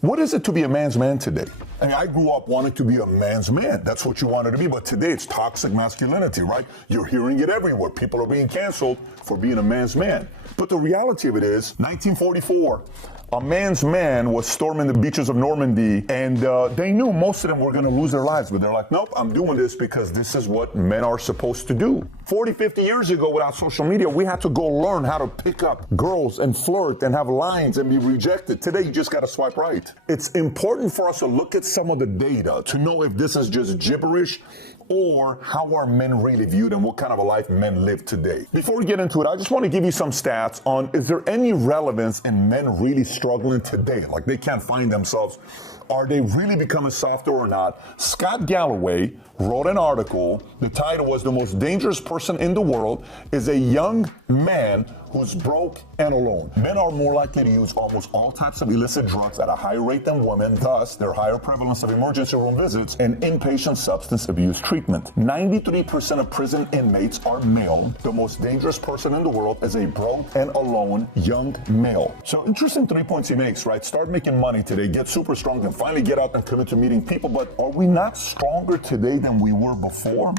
What is it to be a man's man today? I mean, I grew up wanting to be a man's man. That's what you wanted to be. But today it's toxic masculinity, right? You're hearing it everywhere. People are being canceled for being a man's man. But the reality of it is, 1944, a man's man was storming the beaches of Normandy, and they knew most of them were going to lose their lives. But they're like, nope, I'm doing this because this is what men are supposed to do. 40, 50 years ago, without social media, we had to go learn how to pick up girls and flirt and have lines and be rejected. Today, you just got to swipe right. It's important for us to look at some of the data to know if this is just gibberish or how are men really viewed and what kind of a life men live today. Before we get into it, I just want to give you some stats on, is there any relevance in men really struggling today? Like they can't find themselves. Are they really becoming softer or not? Scott Galloway wrote an article. The title was "The Most Dangerous Person in the World is a Young Man Who's Broke and Alone." Men are more likely to use almost all types of illicit drugs at a higher rate than women. Thus, their higher prevalence of emergency room visits and inpatient substance abuse treatment. 93% of prison inmates are male. The most dangerous person in the world is a broke and alone young male. So interesting 3 points he makes, right? Start making money today, get super strong, and finally get out and commit to meeting people. But are we not stronger today than we were before?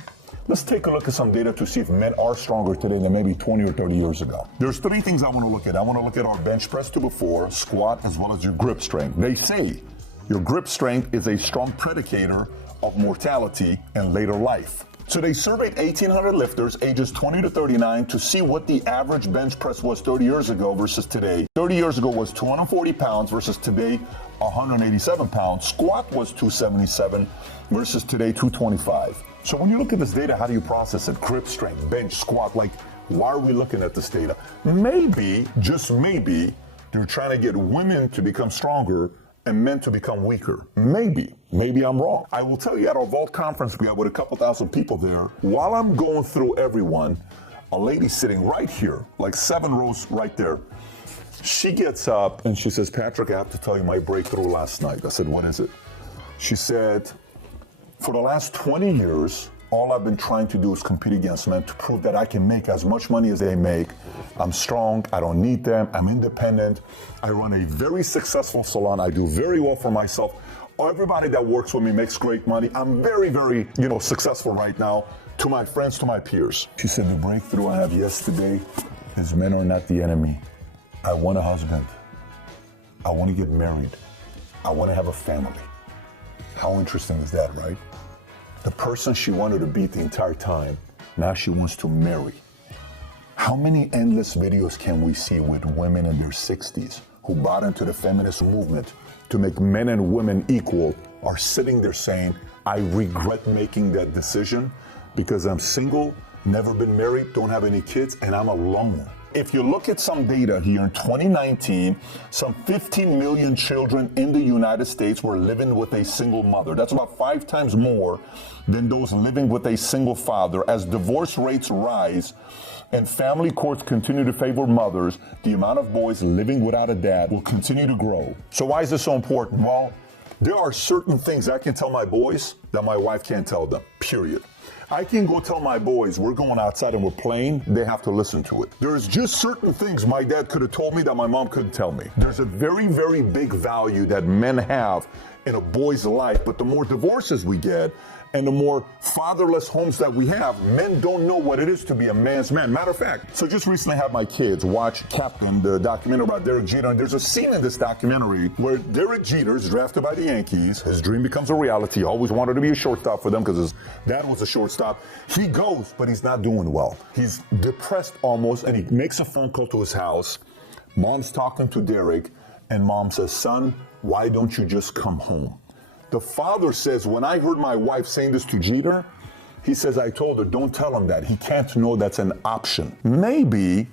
Let's take a look at some data to see if men are stronger today than maybe 20 or 30 years ago. There's 3 things I want to look at. I want to look at our bench press to before, squat, as well as your grip strength. They say your grip strength is a strong predicator of mortality in later life. So they surveyed 1,800 lifters ages 20 to 39 to see what the average bench press was 30 years ago versus today. 30 years ago was 240 pounds versus today 187 pounds. Squat was 277 versus today 225. So when you look at this data, how do you process it? Grip strength, bench, squat, like why are we looking at this data? Maybe, just maybe, they're trying to get women to become stronger and men to become weaker. Maybe I'm wrong. I will tell you, at our Vault conference we had with a couple thousand people there, while I'm going through everyone, a lady sitting right here, like 7 rows right there, she gets up and she says, "Patrick, I have to tell you my breakthrough last night." I said, "What is it?" She said, "For the last 20 years, all I've been trying to do is compete against men to prove that I can make as much money as they make. I'm strong, I don't need them, I'm independent. I run a very successful salon, I do very well for myself. Everybody that works with me makes great money. I'm very, very, successful right now to my friends, to my peers." She said, "The breakthrough I have yesterday is men are not the enemy. I want a husband. I want to get married. I want to have a family." How interesting is that, right? The person she wanted to beat the entire time, now she wants to marry. How many endless videos can we see with women in their 60s who bought into the feminist movement to make men and women equal are sitting there saying, "I regret making that decision because I'm single, never been married, don't have any kids, and I'm alone." If you look at some data here in 2019, some 15 million children in the United States were living with a single mother. That's about 5 times more than those living with a single father. As divorce rates rise and family courts continue to favor mothers, the amount of boys living without a dad will continue to grow. So why is this so important? Well, there are certain things I can tell my boys that my wife can't tell them, period. I can go tell my boys we're going outside and we're playing, they have to listen to it. There's just certain things my dad could have told me that my mom couldn't tell me. There's a very, very big value that men have in a boy's life, but the more divorces we get and the more fatherless homes that we have, men don't know what it is to be a man's man. Matter of fact, so just recently I had my kids watch Captain, the documentary about Derek Jeter, and there's a scene in this documentary where Derek Jeter is drafted by the Yankees. His dream becomes a reality. He always wanted to be a shortstop for them because his dad was a shortstop. He goes, but he's not doing well. He's depressed almost, and he makes a phone call to his house. Mom's talking to Derek, and mom says, "Son, why don't you just come home?" The father says, "When I heard my wife saying this to Jeter," he says, "I told her, don't tell him that. He can't know that's an option." Maybe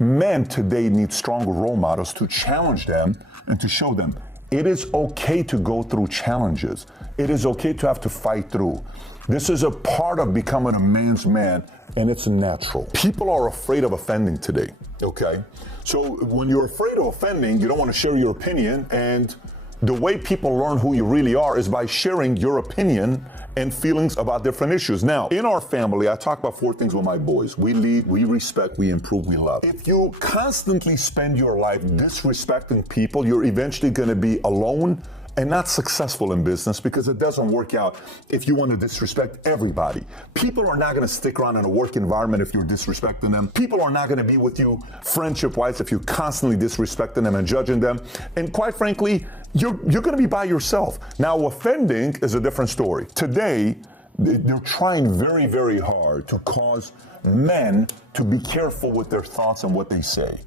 men today need stronger role models to challenge them and to show them it is okay to go through challenges. It is okay to have to fight through. This is a part of becoming a man's man, and it's natural. People are afraid of offending today, okay? So when you're afraid of offending, you don't want to share your opinion, and The way people learn who you really are is by sharing your opinion and feelings about different issues. Now, in our family, I talk about 4 things with my boys. We lead, we respect, we improve, we love. If you constantly spend your life disrespecting people, you're eventually going to be alone and not successful in business, because it doesn't work out if you want to disrespect everybody. People are not going to stick around in a work environment if you're disrespecting them. People are not going to be with you friendship-wise if you're constantly disrespecting them and judging them. And quite frankly, you're going to be by yourself. Now, offending is a different story. Today, they're trying very, very hard to cause men to be careful with their thoughts and what they say.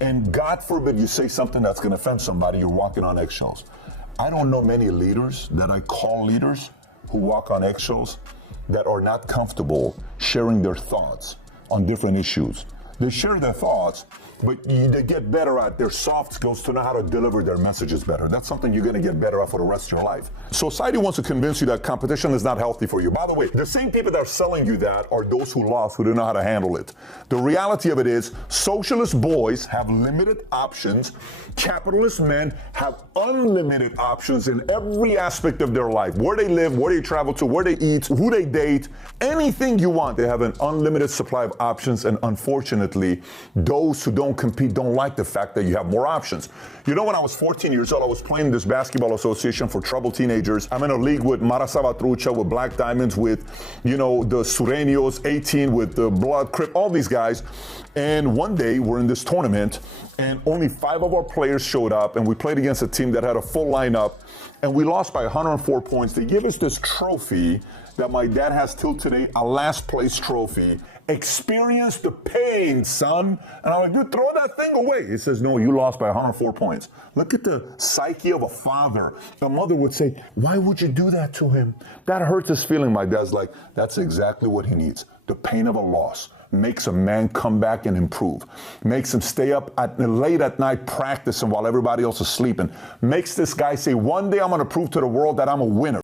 And God forbid you say something that's going to offend somebody, you're walking on eggshells. I don't know many leaders that I call leaders who walk on eggshells that are not comfortable sharing their thoughts on different issues. They share their thoughts, but they get better at their soft skills to know how to deliver their messages better. That's something you're going to get better at for the rest of your life. Society wants to convince you that competition is not healthy for you. By the way, the same people that are selling you that are those who lost, who don't know how to handle it. The reality of it is, socialist boys have limited options. Capitalist men have unlimited options in every aspect of their life. Where they live, where they travel to, where they eat, who they date, anything you want. They have an unlimited supply of options, and unfortunately, those who don't compete don't like the fact that you have more options. You know, when I was 14 years old, I was playing this basketball association for troubled teenagers. I'm in a league with Mara Salvatrucha, with Black Diamonds, with, you know, the Sureños, 18, with the Blood Crip, all these guys. And one day we're in this tournament and only 5 of our players showed up, and we played against a team that had a full lineup, and we lost by 104 points. They give us this trophy that my dad has till today, a last place trophy. Experience the pain, son. And I'm like, dude, throw that thing away. He says, no, you lost by 104 points. Look at the psyche of a father. A mother would say, why would you do that to him? That hurts his feeling. My dad's like, that's exactly what he needs. The pain of a loss makes a man come back and improve. Makes him stay up late at night practicing while everybody else is sleeping. Makes this guy say, one day I'm going to prove to the world that I'm a winner.